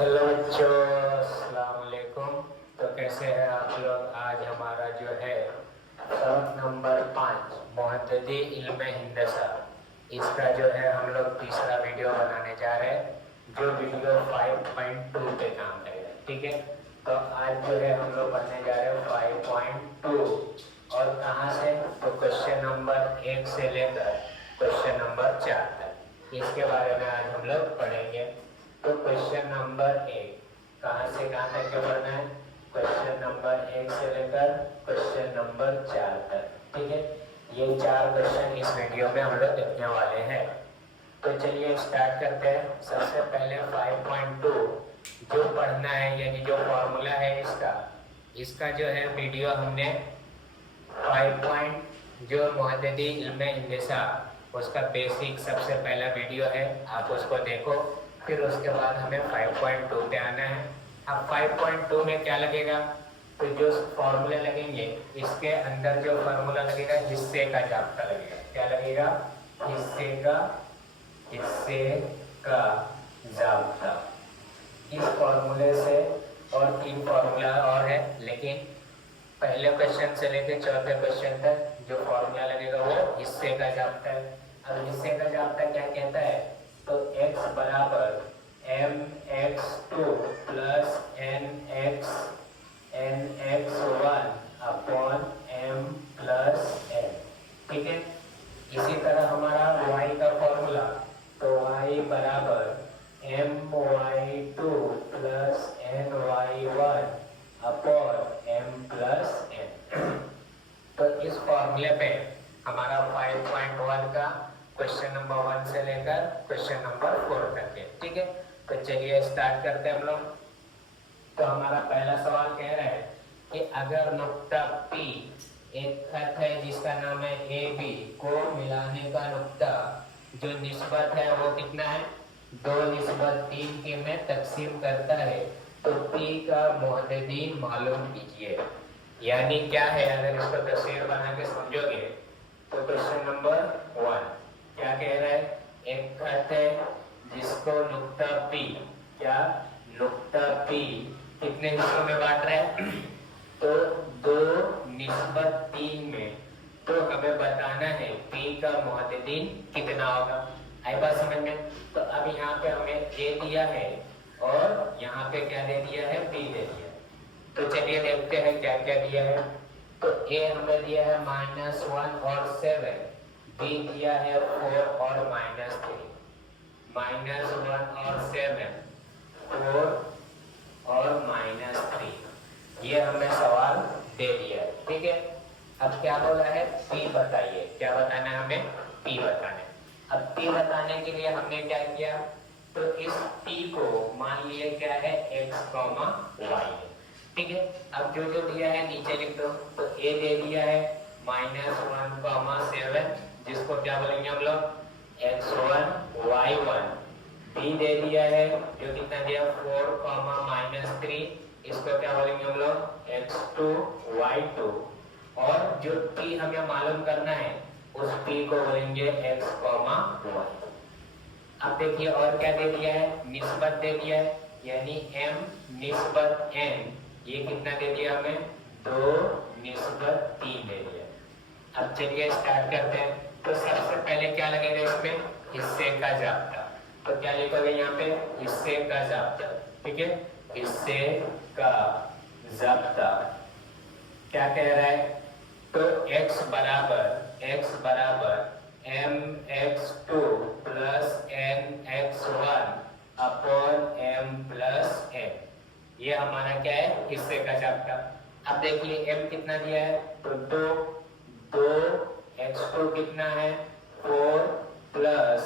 Hello बच्चों, अस्सलाम वालेकुम। तो कैसे हैं आप लोग। आज हमारा जो है सबक नंबर 5 मुहद्दिदी इल्म हिंदसा, इसका जो है हम लोग तीसरा वीडियो बनाने जा रहे हैं, जो वीडियो 5.2 पे काम करेगा। ठीक है, तो आज जो है हम लोग बनने जा रहे हैं 5.2। और कहाँ से, तो क्वेश्चन नंबर 1 से लेकर क्वेश्चन नंबर 4 तक, इसके बारे में आज हम लोग पढ़ेंगे। तो क्वेश्चन नंबर 1 कहाँ से कहाँ तक के पढ़ना है, क्वेश्चन नंबर 1 से लेकर क्वेश्चन नंबर 4 तक। ठीक है, ये 4 क्वेश्चन इस वीडियो में हम लोग देखने वाले हैं। तो चलिए स्टार्ट करते हैं। सबसे पहले 5.2 जो पढ़ना है, यानी जो फॉर्मूला है इसका जो है वीडियो हमने 5 जो मुहद्दिदी इल्म हिंदसा उसका बेसिक सबसे पहला वीडियो है, आप उसको देखो। फिर उसके बाद हमें 5.2 पे आना है। अब 5.2 में क्या लगेगा, तो जो फॉर्मूले लगेंगे इसके अंदर जो फॉर्मूला लगेगा हिस्से का जाब्ता लगेगा। क्या लगेगा, हिस्से का जाब्ता। इस फॉर्मूले से और 3 फॉर्मूला और है, लेकिन पहले क्वेश्चन से लेकर चौथे क्वेश्चन तक जो फॉर्मूला लगेगा वो हिस्से का जाब्ता है। अब हिस्से का जाब्ता क्या कहता है, तो x बराबर mx2 plus nx1 upon m plus n। ठीक है, इसी तरह हमारा y का फॉर्मूला, तो y बराबर my2 plus ny1 upon m plus n। तो इस फॉर्मूले पे हमारा 5.1 का क्वेश्चन नंबर 1 से लेकर क्वेश्चन नंबर 4 तक है। ठीक है, तो चलिए स्टार्ट करते हैं हम लोग। तो हमारा पहला सवाल कह रहा है कि अगर नुक्ता P एक खत है जिसका नाम है AB को मिलाने का नुक्ता जो निस्बत है वो कितना है, 2:3 के में तकसीम करता है, तो P का मुहद्दिदी मालूम कीजिए। यानी क्या है, अगर इसको तस्वीर बना के समझोगे तो क्वेश्चन नंबर 1 क्या कह रहा है, एक खत है जिसको नुक्ता P, क्या नुक्ता P कितने हिस्सों में बांट रहा है, तो 2:3 में। तो हमें बताना है P का मुहद्दिदी कितना होगा। आई बात समझ में। तो अब यहाँ पे हमें A दिया है और यहाँ पे क्या दे दिया है, B दे दिया है। तो चलिए देखते हैं क्या क्या दिया है। तो A हमें दिया है -1 और 7, B दिया है 4 और -3, -1 और 7, 4 और -3, ये हमें सवाल दे दिया है। ठीक है, अब क्या बोला है, P बताइए। क्या बताना है हमें, P बताना है। अब P बताने के लिए हमने क्या किया, तो इस P को मान लिए क्या है, x, y है। ठीक है, अब जो जो दिया है नीचे लिख दो। तो A दे दिया है -1, 7, जिसको क्या बोलेंगे हम लोग, x1 y1। B दे दिया है जो कितना दिया, 4, -3, इसको क्या बोलेंगे हम लोग, x2 y2। और जो P हमें मालूम करना है उस P को बोलेंगे x, y। अब देखिए और क्या दे दिया है, निस्बत दे दिया है, यानी m निस्बत n, ये कितना दे दिया हमें, 2:3 दे दिया। अब चलिए स्टार्ट करते हैं। तो सबसे पहले क्या लगेगा इसमें, हिस्से का जाब्ता। तो क्या लिखोगे यहाँ पे, हिस्से का जाब्ता। ठीक है, हिस्से का जाब्ता क्या कह रहा है, तो x बराबर mx2 plus nx1 upon m plus n, ये हमारा क्या है, हिस्से का जाब्ता। अब देखिए m कितना दिया है, तो 2 x2 कितना है, 4 प्लस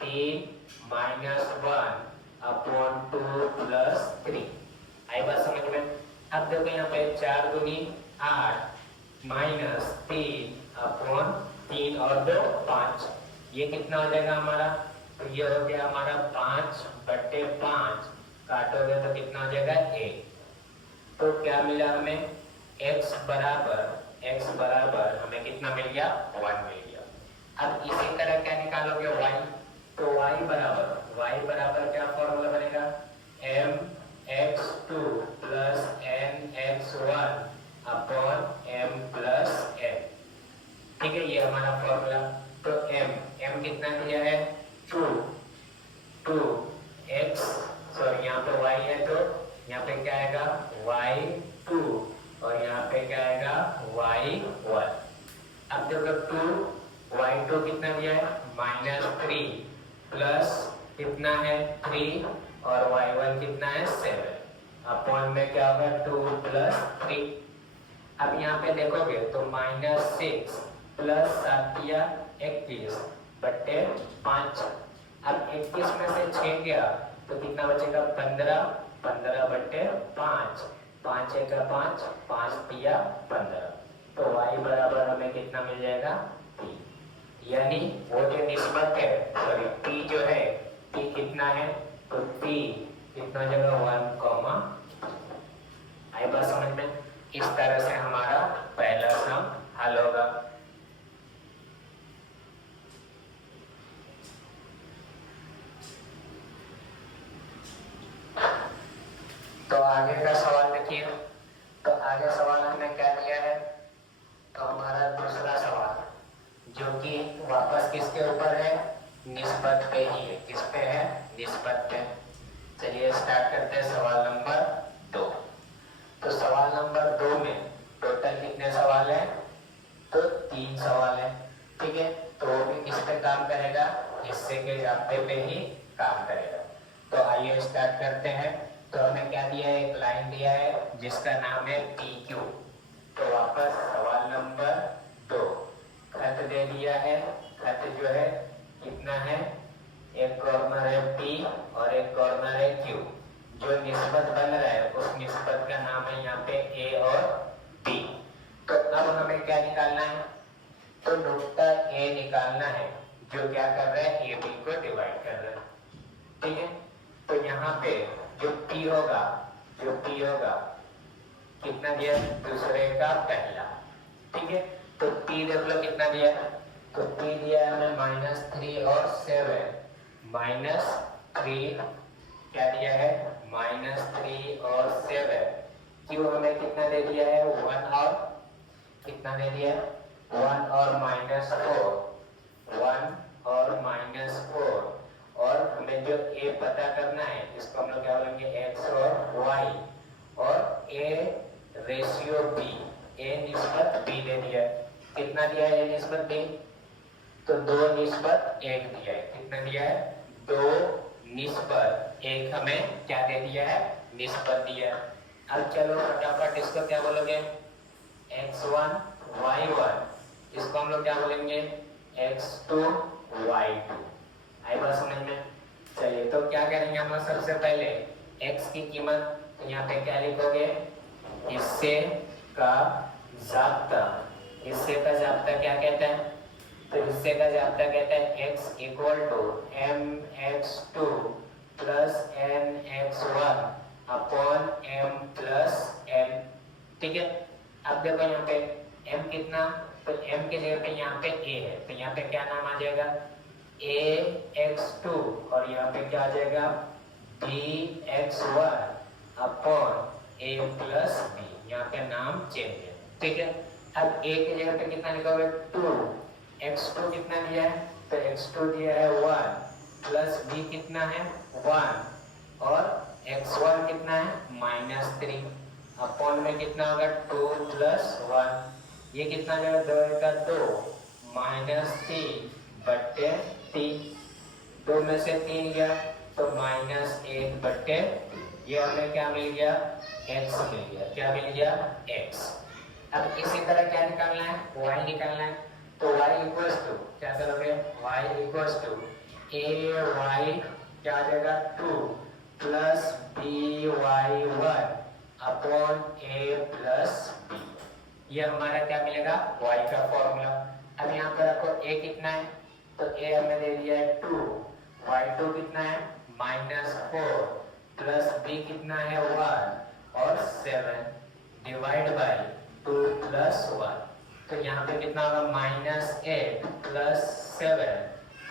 3 -1 अपॉन 2 प्लस 3। आई बात समझ में। अब देखो यहाँ पे 4 दूनी 8 -3 अपॉन 3 और 2 5, ये कितना हो जाएगा हमारा, तो ये हो गया हमारा 5/5, काटोगे तो कितना हो जाएगा 1। तो क्या मिला हमें, x बराबर हमें कितना मिल गया, 1 मिल गया। अब इसी तरह क्या निकालोगे, y, तो y बराबर क्या फॉर्मूला बनेगा, m x2 plus nx1 upon m plus n। ठीक है, ये हमारा फॉर्मूला। तो m कितना दिया है 2 x, सॉरी यहाँ पे y है तो यहाँ पे क्या आएगा y2 और यहाँ पे क्या आएगा y1। अब देखो 2 y2 कितना दिया है -3 प्लस कितना है 3 और y1 कितना है 7 अपॉन में क्या होगा 2 प्लस 3। अब यहाँ पे देखोगे तो -6 प्लस 7 या 21 बट्टे 5। अब 21 में से 6 गया तो कितना बचेगा 15 बट्टे 5, 5 का 5, 5 दिया 15। तो y बराबर हमें कितना मिल जाएगा p, यानी वो जो निस्बत है सॉरी p जो है p कितना है तो p कितना जगह 1, आई बात समझ में। इस तरह से हमारा पहला सम हल होगा। तो आगे का सवाल देखिए। तो आगे सवाल हमने क्या दिया है, तो हमारा दूसरा सवाल जो कि वापस किसके ऊपर है, निस्बत पे ही है। किस पे है, निस्बत पे। चलिए स्टार्ट करते हैं सवाल नंबर 2। तो सवाल नंबर 2 में टोटल कितने सवाल हैं, तो 3 सवाल है। ठीक है, तो वो भी किस पे काम करेगा, हिस्से के जाब्ते पे ही काम करेगा। तो आइए स्टार्ट करते हैं। तो हमें क्या दिया है, एक लाइन दिया है जिसका नाम है PQ। तो वापस सवाल नंबर 2, खत दे दिया है। खत जो है कितना है, एक कॉर्नर है P और एक कॉर्नर है Q। जो निस्बत बन रहा है उस निस्बत का नाम है यहाँ पे A और B। तो अब हमें क्या निकालना है, तो नुक्ता A निकालना है जो क्या कर रहा है, AB को डिवाइड कर रहा है। ठीक है, तो यहाँ पे जो P होगा कितना दिया, दूसरे का पहला। ठीक है, तो P देख लो कितना दिया, तो P दिया है हमें -3 और 7। -3 क्या दिया है, -3 और 7। Q हमें कितना दे दिया है 1 और कितना दे दिया, 1 और -4, 1 और -4। और हमें जो A पता करना है इसको हम लोग क्या बोलेंगे, x और y, और A रेशियो B, A निस्बत B दे दिया है। कितना दिया है A निस्बत B, तो 2 निस्बत 1 दिया है। कितना दिया है, 2 निस्बत 1 हमें क्या दे दिया है, निस्बत दिया है। अब चलो फटाफट इसको क्या बोलोगे, x1 y1, इसको हम लोग क्या बोलेंगे x2 y2। आई बात समझ में। चलिए तो क्या करेंगे हम लोग, सबसे पहले x की कीमत, तो यहाँ पे क्या लिखोगे, हिस्से का जाब्ता। हिस्से का जाब्ता क्या कहता है, तो हिस्से का जाब्ता कहता है x = mx2 plus nx1 upon m plus n। ठीक है, अब देखो यहाँ पे m कितना, तो m के जगह पे यहाँ पे a है, तो यहाँ पे क्या नाम आ जाएगा, ax2 और यहाँ पे क्या आ जाएगा bx1 upon a plus b। यहाँ पे नाम चेंज है। ठीक है, अब a के जगह पे कितना लिखोगे 2, x2 कितना दिया है, तो x2 दिया है 1 प्लस b कितना है 1 और x1 कितना है -3 अपॉन में कितना होगा 2 प्लस 1। ये कितना जाएगा, 2 का 2 -3 बट्टे 3, 2 में से 3 गया तो -1 बट्टे, ये हमें क्या मिल गया, x मिल गया। क्या मिल गया, x। अब इसी तरह क्या निकालना है, y निकालना है। तो y इक्वल्स टू क्या करोगे, y इक्वल्स टू ay क्या आ जाएगा 2 plus by1 upon a plus b। ये हमारा क्या मिलेगा, y का फॉर्मूला। अब यहाँ पर रखो a कितना है, तो a हमें दे दिया है 2, y2 कितना है -4 प्लस b कितना है 1 और 7 डिवाइड बाय 2 प्लस 1। तो यहाँ पे कितना होगा -8 प्लस 7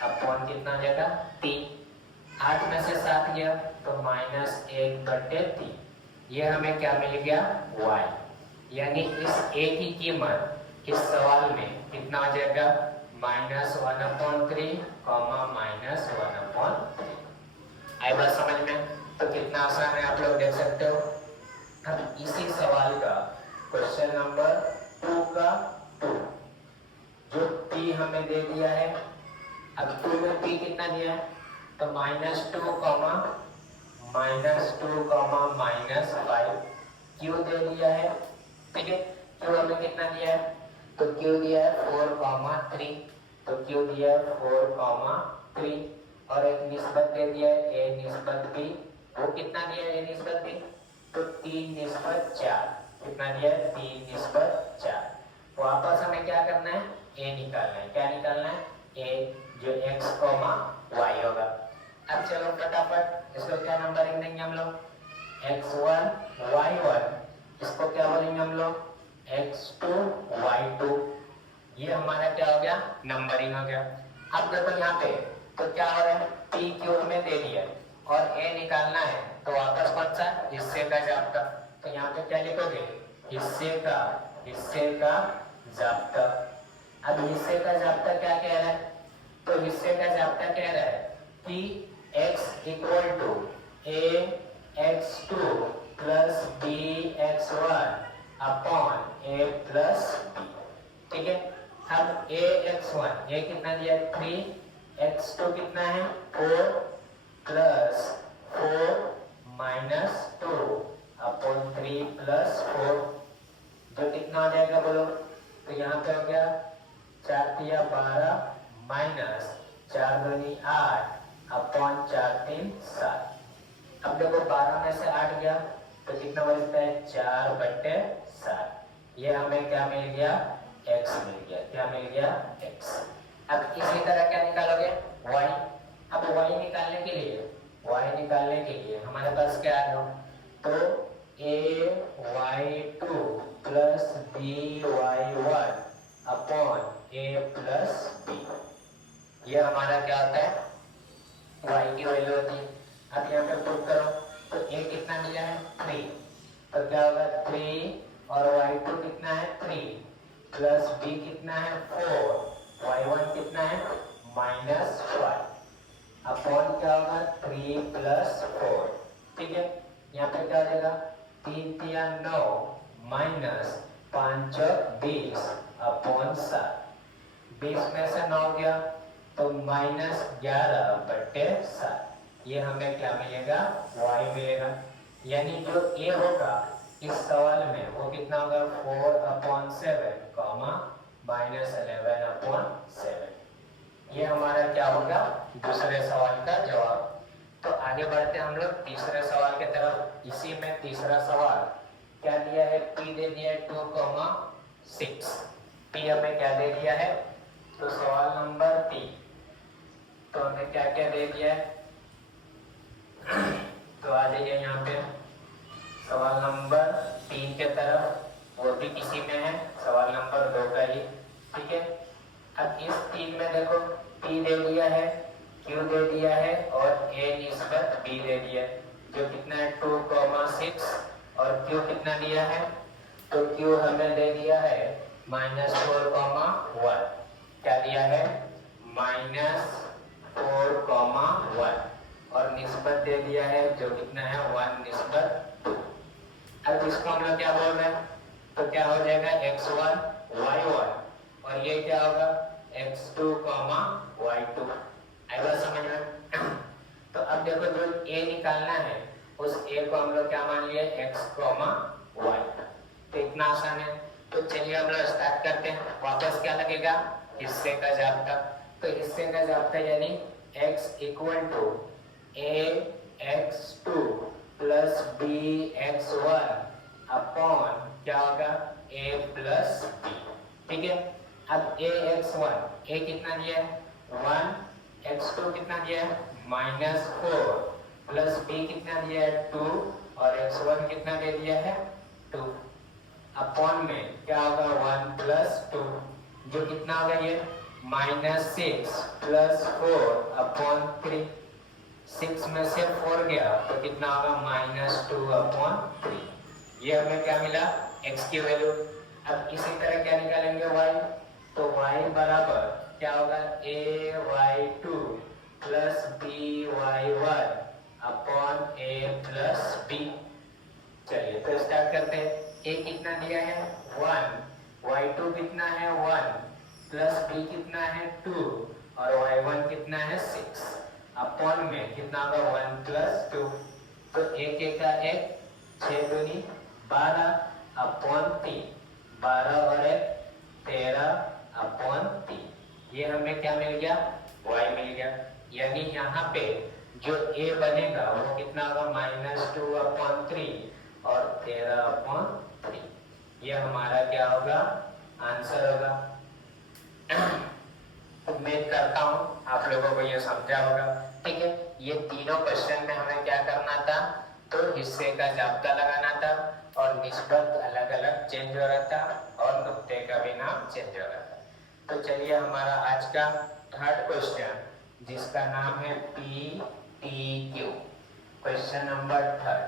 अपॉन कितना हो जाएगा 3। 8 में से 7 गया तो -1 बट्टे 3। ये हमें क्या मिल गया y, यानी इस a की कीमत इस सवाल में कितना हो जाएगा -1/3 -1/3। आई बात समझ में? तो कितना आसान है आप लोग देख सकते हो। अब इसी सवाल का क्वेश्चन नंबर 2 का 2 जो p हमें दे दिया है। अब 2 में p कितना दिया है तो -2 q दे दिया है। ठीक है, q हमें कितना दिया है तो q दिया है 4,3, तो q दिया है 4,3 और एक निस्बत दे दिया है a निस्बत b। वो कितना दिया है a निस्बत b तो 3:4। कितना दिया है 3:4। वापस हमें क्या करना है a निकालना है। क्या निकालना है a जो x, y होगा। अब चलो फटाफट इसको क्या नंबरिंग देंगे हम लोग x1 y1, इसको क्या बोलेंगे हम लोग x2 y2। ये हमारा क्या हो गया नंबरिंग हो गया। अब देखो यहाँ पे तो क्या हो रहा है p q हमें दे दिया और a निकालना है तो वापस कौन सा हिस्से का जाब्ता। तो यहाँ पे क्या लिखोगे हिस्से का जाब्ता। अब हिस्से का जाब्ता क्या कह रहा है तो हिस्से का जाब्ता कह रहा है कि x equal to ax2 plus bx1 upon a plus b। ठीक है, अब ax1 ये कितना दिया 3, x2 कितना है 4 प्लस 4 माइनस 2 अपॉन 3 प्लस 4 जो कितना हो जाएगा बोलो। तो यहाँ पे हो गया 4 × 12 माइनस 4 दूनी 8 अपॉन 4 3 7। अब देखो 12 में से 8 गया तो कितना बचता है 4/7। ये हमें क्या मिल गया x मिल गया। क्या मिल गया x। अब इसी तरह क्या निकालोगे y। अब y निकालने के लिए हमारे पास क्या है तो ay2 plus by1 upon a plus b। ये हमारा क्या होता है y की वैल्यू होती है। अब यहाँ पे पुट करो तो a कितना मिला है 3, तो क्या होगा 3 और y2 कितना है 3 प्लस b कितना है 4, y1 कितना है -5 अपॉन क्या होगा 3 प्लस 4। ठीक है, यहाँ पे क्या हो जाएगा 3 × 9 माइनस 5 20 अपॉन 7। 20 में से 9 गया तो -11/7। ये हमें क्या मिलेगा y मिलेगा। यानी जो a होगा इस सवाल में वो कितना होगा 4/7 -11/7। ये हमारा क्या होगा दूसरे सवाल का जवाब। तो आगे बढ़ते हम लोग तीसरे सवाल के तरफ। इसी में तीसरा सवाल क्या दिया है p दे दिया है 2,6। p हमें क्या दे दिया है तो सवाल नंबर 3 तो हमें क्या क्या दे दिया है तो आ जाइए यहाँ पे सवाल नंबर 3 के तरफ। वो भी किसी में है सवाल नंबर 2 का ही। ठीक है, अब इस 3 में देखो p दे दिया है q दे दिया है और a निस्बत b दे दिया है जो कितना है 2,6 और q कितना दिया है तो q हमें दे दिया है -4,1। क्या दिया है -4,1 और निस्बत दे दिया है जो कितना है 1:2। अब इसको हम लोग क्या बोल रहे हैं तो क्या हो जाएगा x1 y1 और ये क्या होगा x2, y2। आएगा समझ में? तो अब देखो जो a निकालना है उस a को हम लोग क्या मान लिए x, y। तो इतना आसान है। तो चलिए हम लोग स्टार्ट करते हैं। वापस क्या लगेगा हिस्से का जाब्ता। तो हिस्से का जाब्ता यानी x equal to ax2 plus bx1 upon क्या होगा a प्लस b। ठीक है, अब ax1 a कितना दिया है 1, x2 कितना दिया है -4 प्लस b कितना दिया है 2 और x1 कितना दे दिया है 2 अपॉन में क्या होगा 1 प्लस 2 जो कितना होगा ये -6 प्लस 4 अपॉन 3। 6 में से 4 गया तो कितना होगा -2/3। ये हमें क्या मिला, x की वैल्यू। अब इसी तरह क्या निकालेंगे y, तो y बराबर क्या होगा ay2 plus by1 upon a plus b। चलिए तो स्टार्ट करते हैं। a कितना दिया है 1, y2 कितना है 1 प्लस b कितना है 2 और y1 कितना है 6 अपॉन में कितना होगा 1 प्लस 2। तो एक एक का एक 6 दूनी 12 अपॉन 3, 12 और 1 13 अपॉन 3। ये हमें क्या मिल गया y मिल गया। यानी यहाँ पे जो a बनेगा वो कितना होगा -2/3 और 13/3। ये हमारा क्या होगा आंसर होगा। उम्मीद करता हूँ आप लोगों को ये समझा होगा। ठीक है, ये तीनों क्वेश्चन में हमें क्या करना था, तो हिस्से का जाब्ता लगाना था और निस्बत अलग अलग चेंज हो रहा था और नुक्ते का भी नाम चेंज हो रहा था। तो चलिए हमारा आज का थर्ड क्वेश्चन जिसका नाम है PTQ, क्वेश्चन नंबर 3।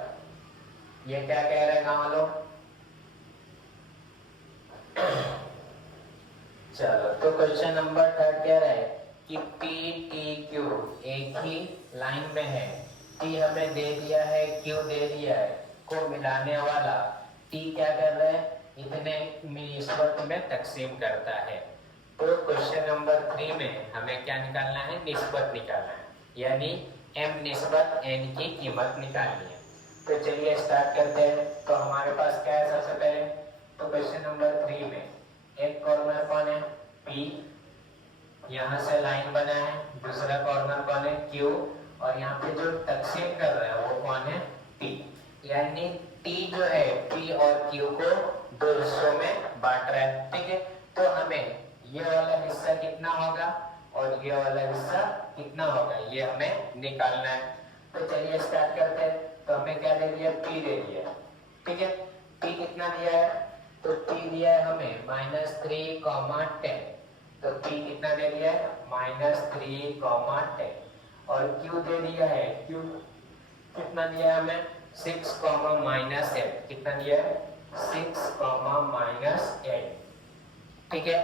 ये क्या कह रहे हैं गाँव लोग? चलो तो क्वेश्चन नंबर 3 कह रहा है कि PTQ एक ही लाइन में है, T हमें दे दिया है, Q दे दिया है, को मिलाने वाला T क्या कर रहा है, इतने निस्बत में तकसीम करता है। तो क्वेश्चन नंबर 3 में हमें क्या निकालना है, निस्बत निकालना है, यानी m निस्बत n की कीमत निकालनी है। तो चलिए स्टार्ट करते हैं। तो हमारे पास क्या है, सबसे पहले तो क्वेश्चन नंबर 3 में एक कॉर्नर कौन है P, यहाँ से लाइन बना है, दूसरा कॉर्नर कौन है Q और यहाँ पे जो तकसीम कर रहा है वो कौन है T। यानी T जो है P और Q को दो हिस्सों में बांट रहा है। ठीक है, तो हमें ये वाला हिस्सा कितना होगा और ये वाला हिस्सा कितना होगा ये हमें निकालना है। तो चलिए स्टार्ट करते हैं। तो हमें क्या दे दिया, P दे दिया। ठीक है, P कितना दिया है, तो P दिया है हमें -3,10। तो P कितना दे दिया है -3,10 और Q दे दिया है, Q कितना दिया है हमें 6,-8। कितना दिया है 6,-8। ठीक है,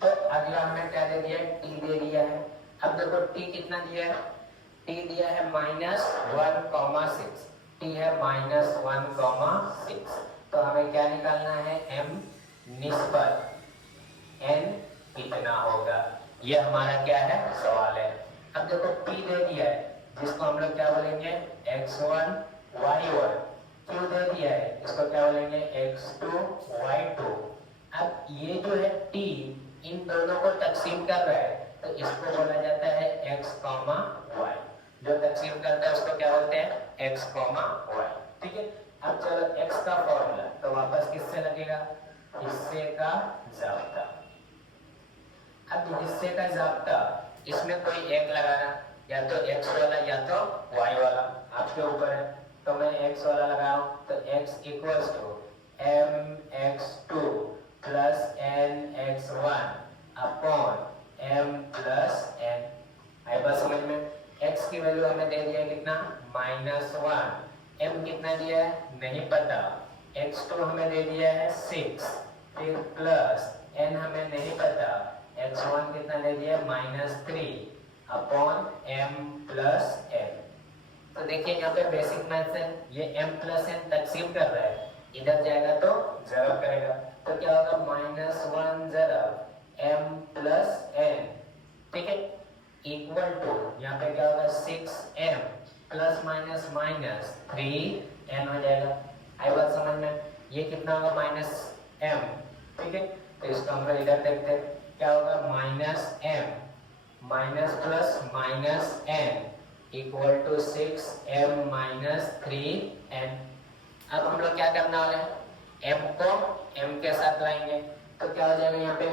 तो अगला हमें क्या दे दिया है, T दे दिया है। अब देखो T कितना दिया है, T दिया है -1,6, T है -1,6। तो हमें क्या निकालना है, m निस्बत n कितना होगा, ये हमारा क्या है सवाल है। अब देखो P दे दिया है जिसको हम लोग क्या बोलेंगे x1 y1, Q दे दिया है इसको क्या बोलेंगे x2 y2। अब ये जो है T इन दोनों को तकसीम कर रहा है तो इसको बोला जाता है x, y। जो तकसीम करता है उसको क्या बोलते हैं x, y। ठीक है, अब चलो x का फॉर्मूला तो वापस किससे लगेगा, हिस्से का जाब्ता। अब हिस्से का जाब्ता इसमें कोई एक लगाना, या तो x वाला या तो y वाला, आपके ऊपर है। तो मैं x वाला लगाऊं तो x equals to mx2 plus nx1 upon m plus n। आई बात समझ में? x की वैल्यू हमें दे दिया है कितना -1, m कितना दिया है नहीं पता, x2 हमें दे दिया है 6, फिर प्लस n हमें नहीं पता, x1 कितना दे दिया है -3 अपॉन m प्लस n। तो देखिए यहाँ पे बेसिक मैथ्स है, ये m प्लस n तकसीम कर रहा है, इधर जाएगा तो ज़रब करेगा, तो क्या होगा -1 ज़रब m प्लस n। ठीक है, इक्वल टू यहाँ पे क्या होगा 6m plus minus minus 3n हो जाएगा। आई बात समझ में? ये कितना होगा -m। ठीक है, तो इसको हम लोग इधर देखते हैं क्या होगा -m minus plus minus n equal to 6m minus 3n। अब हम लोग क्या करने वाले हैं, m को m के साथ लाएंगे तो क्या हो जाएगा यहाँ पे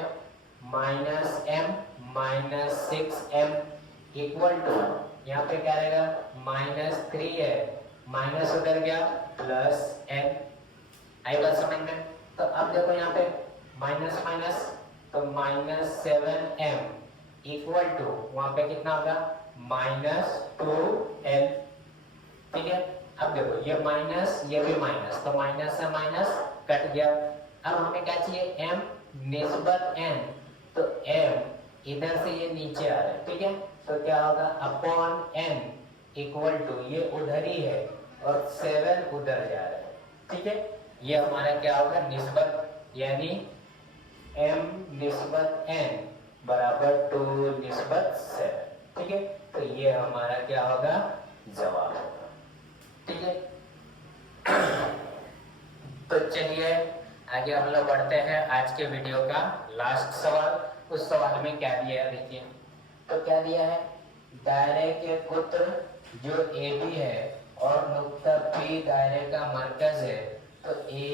-m minus 6m equal to यहाँ पे क्या रहेगा -3 है, माइनस उधर गया प्लस n। आई बात समझ में? तो अब देखो यहाँ पे माइनस माइनस तो -7m इक्वल टू वहां पे कितना होगा -2m। ठीक है, अब देखो ये माइनस ये भी माइनस, तो माइनस से माइनस कट गया। अब हमें क्या चाहिए m निस्बत n, तो m इधर से ये नीचे आ रहा है। ठीक है, तो क्या होगा अपॉन n इक्वल टू ये उधर ही है और 7 उधर जा रहा है। ठीक है, ये हमारा क्या होगा निस्बत, यानी m निस्बत n बराबर 2 निस्बत 7। ठीक है, तो ये हमारा क्या होगा जवाब होगा। ठीक है, तो चलिए आगे हम लोग बढ़ते हैं आज के वीडियो का लास्ट सवाल। उस सवाल में क्या दिया है देखिए, तो क्या दिया है दायरे के कुत्र जो AB है और नुक्ता P दायरे का मरकज है, तो A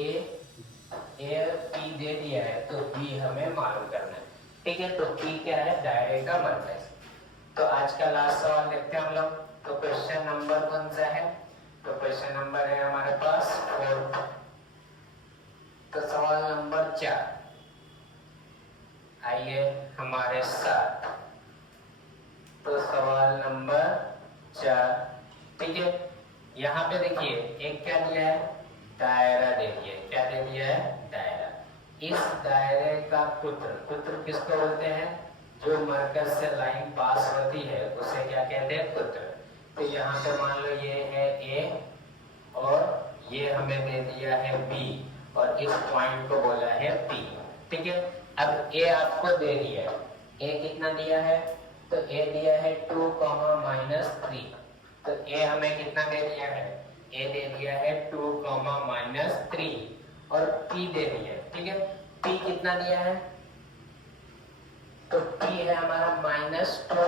P दे दिया है, तो B हमें मालूम करना है। ठीक है, तो P क्या है दायरे का मरकज। तो आज का लास्ट सवाल देखते हैं हम लोग। तो क्वेश्चन नंबर कौन सा है, तो क्वेश्चन नंबर है हमारे पास 4। तो सवाल नंबर 4 आइए हमारे साथ। तो सवाल नंबर 4, ठीक है, यहाँ पे देखिए एक क्या दिया है दायरा दे दिया है। क्या दे दिया है दायरा। इस दायरे का कुत्र, कुत्र किसको बोलते हैं जो मरकज से लाइन पास होती है उसे क्या कहते हैं कुत्र। तो यहाँ पे मान लो ये है A और ये हमें दे दिया है B और इस पॉइंट को बोला है P। ठीक है, अब A आपको दे दिया है, A कितना दिया है, तो A दिया है 2, -3। तो A हमें कितना दे दिया है, A दे दिया है 2, -3 और P दे दिया है। ठीक है, P कितना दिया है, तो P है हमारा -2,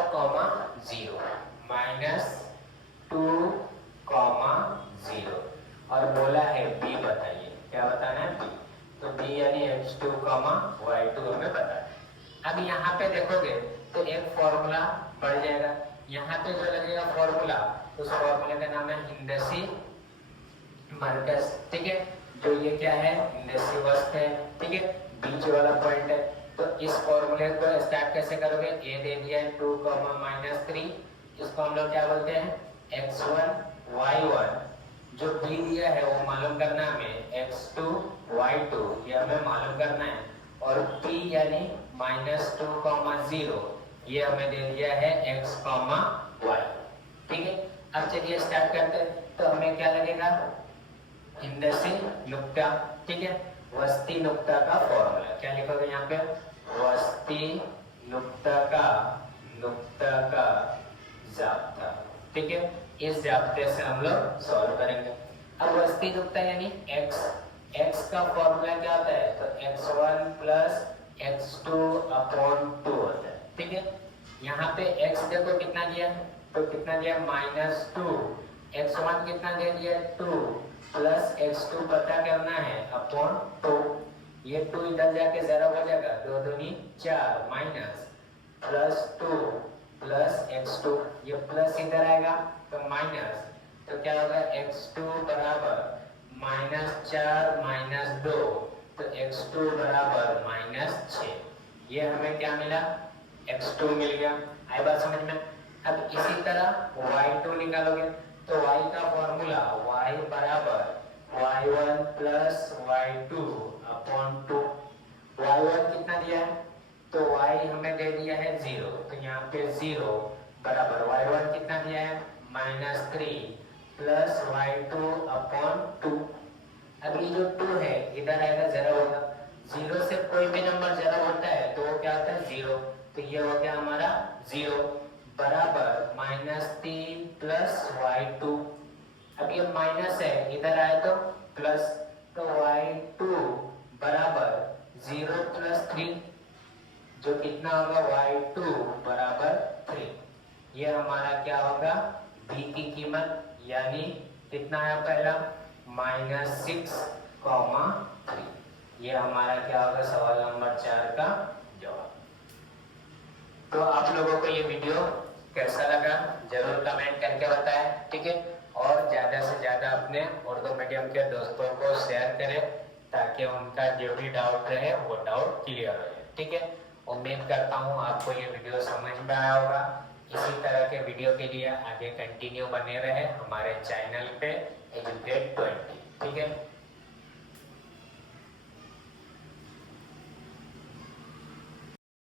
0 और बोला है B बताइए, क्या बताना है B। तो B यानी x2, y2 हमें पता है। अब यहाँ पे देखोगे तो एक फॉर्मूला बढ़ जाएगा। यहाँ पे जो लगेगा फॉर्मूला, उस फॉर्मूले का नाम है हिंदसी मरकज। ठीक है, जो ये क्या है हिंदसी वस्तु है। ठीक है, बीच वाला पॉइंट है। तो इस फॉर्मूले को स्टार्ट कैसे करोगे, A दे दिया है 2, -3, इसको हम लोग क्या बोलते हैं x1 y1। जो B दिया है वो मालूम करना है हमें x2 y2, ये हमें मालूम करना है। और P यानी -2, 0, ये हमें दे दिया है x, y। ठीक है, अब चलिए स्टार्ट करते हैं। तो हमें क्या लगेगा हिंदसी नुक्ता। ठीक है, वस्ती नुक्ता का फॉर्मूला क्या लिखोगे यहाँ पे, वस्ती नुक्ता का जाब्ता। ठीक है, इस जाब्ते से हम लोग सॉल्व करेंगे। अब वस्ती नुक्ता यानी x का फॉर्मूला क्या होता है, तो x1 + x2 / 2 होता है। ठीक है, यहाँ पे x देखो कितना दिया, तो कितना दिया -2, x1 कितना दे दिया 2 + x2 पता करना है अपॉन 2। ये 2 इधर जाके 0 हो जाएगा, 2 दूनी 4 -+2 + x2, ये प्लस इधर आएगा तो माइनस, तो क्या होगा x2 बराबर -4 - 2, तो x2 बराबर -6। ये हमें क्या मिला x2 मिल गया। आई बात समझ में। अब इसी तरह y2 निकालोगे तो y का फॉर्मूला y बराबर y1 + y2 / 2। y1 कितना दिया है, तो y हमें दे दिया है 0, तो यहाँ पे 0 बराबर y1 कितना दिया है -3 + y2 / 2। अब ये जो 2 है इधर आएगा 0 होगा, 0 से कोई भी नंबर 0 होता है तो वो क्या होता है 0, तो ये हो गया हमारा 0 बराबर -3 + y2। अब ये माइनस है इधर आए तो प्लस, तो y2 बराबर 0 + 3, जो कितना होगा y2 बराबर 3। ये हमारा क्या होगा b की कीमत, यानी कितना है पहला -6, 3। ये हमारा क्या होगा सवाल नंबर 4 का जवाब। तो आप लोगों को ये वीडियो कैसा लगा जरूर कमेंट करके बताएं। ठीक है, और ज़्यादा से ज़्यादा अपने उर्दू मीडियम के दोस्तों को शेयर करें ताकि उनका जो भी डाउट रहे वो डाउट क्लियर हो जाए। ठीक है, उम्मीद करता हूँ आपको ये वीडियो समझ में आया होगा। इसी तरह के वीडियो के लिए आगे कंटिन्यू बने रहे हमारे चैनल पे एजुकेट 20। ठीक है।